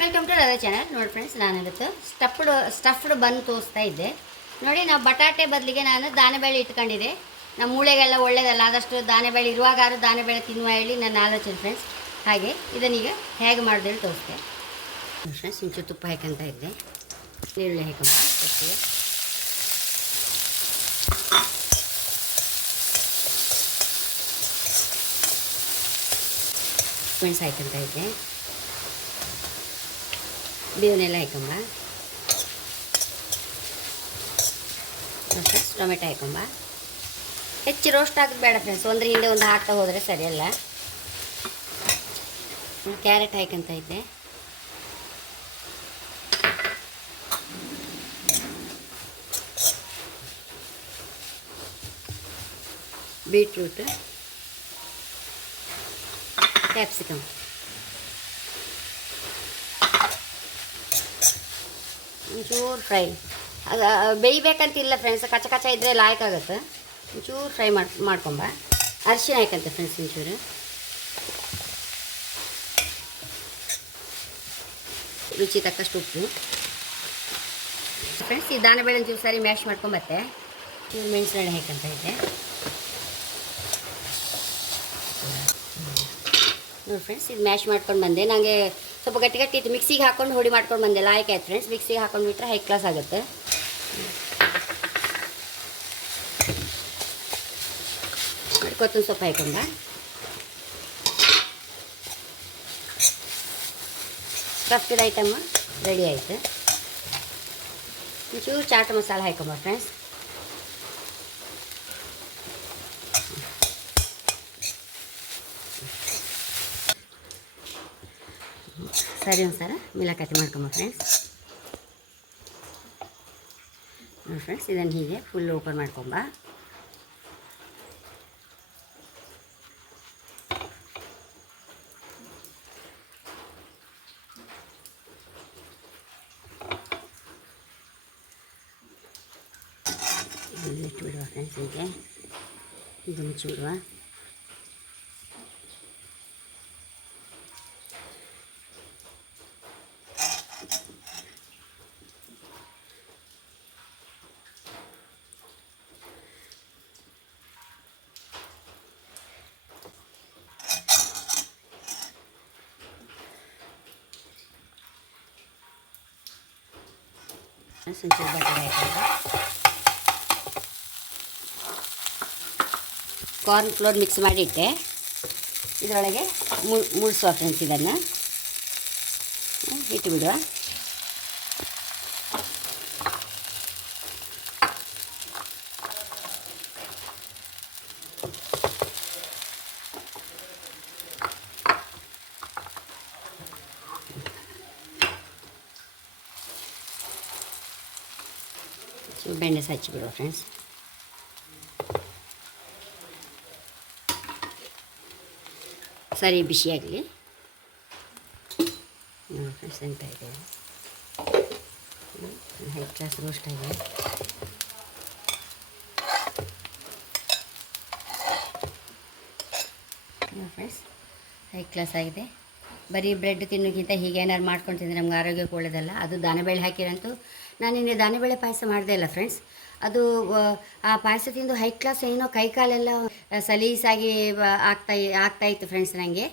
Welcome to ರವೆ channel ನೋಡಿ friends ನಾನು ಇವತ್ತು ಸ್ಟಫ್ಡ್ ಸ್ಟಫ್ಡ್ ಬನ್ ತೋರಿಸ್ತಾ ಇದ್ದೆ. ನೋಡಿ, ನಾವು ಬಟಾಟೆ ಬದಲಿಗೆ ನಾನು ದಾನೆಬೇಳೆ ಇಟ್ಕೊಂಡಿದ್ದೆ. ನಮ್ಮ ಮೂಳೆಗೆಲ್ಲ ಒಳ್ಳೇದಲ್ಲ, ಆದಷ್ಟು ದಾನೆಬೇಳೆ ಇರುವಾಗಾರು ದಾನೆಬೇಳೆ ತಿನ್ನುವ ಹೇಳಿ ನನ್ನ ಆಲೋಚನೆ ಫ್ರೆಂಡ್ಸ್ ಹಾಗೆ ಇದನ್ನೀಗ ಹೇಗೆ ಮಾಡೋದೇಳಿ ತೋರಿಸ್ತೆ. ಫ್ರೆಂಡ್ಸ್ ಇಂಚು ತುಪ್ಪ ಹಾಕಂತ ಇದ್ದೆ. ಈರುಳ್ಳಿ ಹಾಕೊಂಡು ಮೆಣಸು ಹಾಕಂತ ಇದ್ದೆ. ಬೇವನ್ನೆಲ್ಲ ಹಾಕೊಂಬ. ಮತ್ತು ಟೊಮೆಟೊ ಹಾಕೊಂಬ. ಹೆಚ್ಚು ರೋಸ್ಟ್ ಹಾಕೋದು ಬೇಡ ಫ್ರೆಂಡ್ಸ್ ಒಂದ್ರ ಹಿಂದೆ ಒಂದು ಹಾಕ್ತಾ ಹೋದರೆ ಸರಿಯಲ್ಲ. ಕ್ಯಾರೆಟ್ ಹಾಕಂತ ಇದ್ದೆ. ಬೀಟ್ರೂಟ್ ಕ್ಯಾಪ್ಸಿಕಮ್ ಒಂಚೂರು ಫ್ರೈ ಅದು, ಬೇಯ್ಬೇಕಂತಿಲ್ಲ ಫ್ರೆಂಡ್ಸ್ ಕಚ್ಚ ಕಚ್ಚ ಇದ್ದರೆ ಲಾಯ್ಕ್ ಆಗುತ್ತೆ ಒಂಚೂರು ಫ್ರೈ ಮಾಡಿ, ಮಾಡ್ಕೊಂಬ. ಅರಿಶಿನ ಹಾಕಂತೆ ಫ್ರೆಂಡ್ಸ್ ಒಂಚೂರು. ರುಚಿ ತಕ್ಕಷ್ಟು ಉಪ್ಪು. ಫ್ರೆಂಡ್ಸ್ ಈ ದಾನಬೇಳೆ ಒಂಚೂರು ಸಾರಿ ಮ್ಯಾಶ್ ಮಾಡ್ಕೊಂಬತ್ತೆ. ಚೂರು ಮೆಣಸಿನಣ್ಣೆ ಹಾಕಂತ ಇದ್ದೆ. ನೋಡಿ ಫ್ರೆಂಡ್ಸ್ ಇದು ಮ್ಯಾಶ್ ಮಾಡ್ಕೊಂಡು ಬಂದೆ. ನನಗೆ ಸ್ವಲ್ಪ ಗಟ್ಟಿ ಗಟ್ಟಿ ಇತ್ತು ಮಿಕ್ಸಿಗೆ ಹಾಕೊಂಡು ಹುಡಿ ಮಾಡ್ಕೊಂಡು ಬಂದೆ. ಲಾಯ್ಕ್ ಆಯ್ತು ಫ್ರೆಂಡ್ಸ್ ಮಿಕ್ಸಿಗೆ ಹಾಕೊಂಡು ಬಿಟ್ರೆ ಹೈ ಕ್ಲಾಸ್ ಆಗುತ್ತೆ. ಮಾಡಿ ಕೊತ್ತಂಬರಿ ಸೊಪ್ಪು ಹಾಕೊಂಡ. ಸ್ಟಫ್ಡ್ ಐಟಮ್ ರೆಡಿ ಆಯಿತು. ಒಂಚೂರು ಚಾಟ್ ಮಸಾಲ ಹಾಕೊಂಬ ಫ್ರೆಂಡ್ಸ್ ಸರಿ ಒಂದು ಸಲ ಮಿಲಾಕತಿ ಮಾಡ್ಕೊಂಬ ಫ್ರೆಂಡ್ಸ್ ನೋಡಿ ಫ್ರೆಂಡ್ಸ್ ಇದನ್ನು ಹೀಗೆ ಫುಲ್ ಓಪನ್ ಮಾಡ್ಕೊಂಬ ಇದನ್ನು ಇಟ್ಬಿಡುವ ಫ್ರೆಂಡ್ಸ್ ಹೀಗೆ ಇದು ಮುಚ್ಚಿಬಿಡುವ ಒಂಚೂರು ಬಟ್ಟೆ ಕಾರ್ನ್ ಫ್ಲೋರ್ ಮಿಕ್ಸ್ ಮಾಡಿಟ್ಟೆ. ಇದರೊಳಗೆ ಮುಳ್ ಮುಳ್ಸುವ ಫ್ರೆಂಡ್ಸ್ ಇದನ್ನು ಇಟ್ಟುಬಿಡುವ ಬೆಂಡೆ ಹಚ್ಚಿಬಿಡುವ ಫ್ರೆಂಡ್ಸ್ ಸರಿ ಬಿಸಿಯಾಗಲಿ ಫ್ರೆಂಡ್ಸ್ ಎಂತ ಇದೆ ಹೈ ಕ್ಲಾಸ್ ರೋಸ್ಟ್ ಆಗಿದೆ ಫ್ರೆಂಡ್ಸ್ ಹೈ ಕ್ಲಾಸ್ ಆಗಿದೆ ಬರೀ ಬ್ರೆಡ್ ತಿನ್ನೋಕ್ಕಿಂತ ಹೀಗೆ ಏನಾದ್ರು ಮಾಡ್ಕೊಂಡು ತಿಂದರೆ ನಮ್ಗೆ ಆರೋಗ್ಯಕ್ಕೆ ಒಳ್ಳೆಯದಲ್ಲ ಅದು ದಾನೆಬೇಳೆ ಹಾಕಿರಂತೂ ನಾನು ನಿನ್ನೆ ದಾನೆಬೇಳೆ ಪಾಯಸ ಮಾಡಿದೆ ಇಲ್ಲ ಫ್ರೆಂಡ್ಸ್ ಅದು ಆ, ಪಾಯಸ ತಿಂದು ಹೈ ಕ್ಲಾಸ್ ಏನೋ ಕೈ ಕಾಲೆಲ್ಲ ಸಲೀಸಾಗಿ ಆಗ್ತಾ ಆಗ್ತಾ ಇತ್ತು ಫ್ರೆಂಡ್ಸ್ ನನಗೆ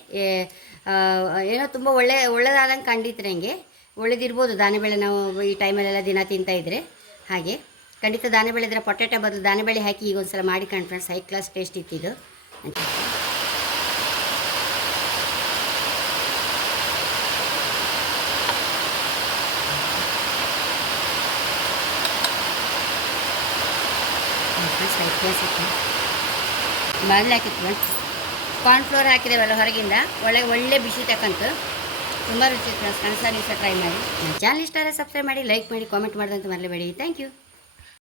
ಏನೋ ತುಂಬ ಒಳ್ಳೆ ಒಳ್ಳೆದಾದಂಗೆ ಕಂಡಿತ್ತು ನನಗೆ ಒಳ್ಳೇದಿರ್ಬೋದು ದಾನೆಬೇಳೆ ನಾವು ಈ ಟೈಮಲ್ಲೆಲ್ಲ ದಿನ ತಿಂತಾ ಇದ್ರೆ. ಹಾಗೆ ಖಂಡಿತ ದಾನೆಬೇಳೆ ಇದ್ರೆ ಪೊಟೆಟೊ ಬದಲು ದಾನೆಬೇಳೆ ಹಾಕಿ ಈಗ ಒಂದು ಸಲ ಮಾಡಿ ಫ್ರೆಂಡ್ಸ್ ಹೈ ಕ್ಲಾಸ್ ಟೇಸ್ಟ್ ಇತ್ತಿದ್ದು ಫ್ರೆಂಡ್ಸ್ ಕ್ಲಾಸ್ ಇತ್ತು. ಬಾಗಿಲು ಹಾಕಿತ್ತು ಫ್ರೆಂಡ್ಸ್ ಕಾರ್ನ್ಫ್ಲೋರ್ ಹಾಕಿದ್ದೇವಲ್ಲ ಹೊರಗಿಂದ. ಒಳ್ಳೆ ಒಳ್ಳೆ ಬಿಸಿ ತಕ್ಕಂತು. ತುಂಬ ರುಚಿ ಫ್ರೆಂಡ್ಸ್ ಕನಸ ಟ್ರೈ ಮಾಡಿ. ನನ್ನ ಚಾನಲ್ ಇಷ್ಟ ಆದರೆ ಸಬ್ಸ್ಕ್ರೈಬ್ ಮಾಡಿ ಲೈಕ್ ಮಾಡಿ ಕಾಮೆಂಟ್ ಮಾಡೋದಂತ ಮರಲೇಬೇಡಿ ಥ್ಯಾಂಕ್ ಯು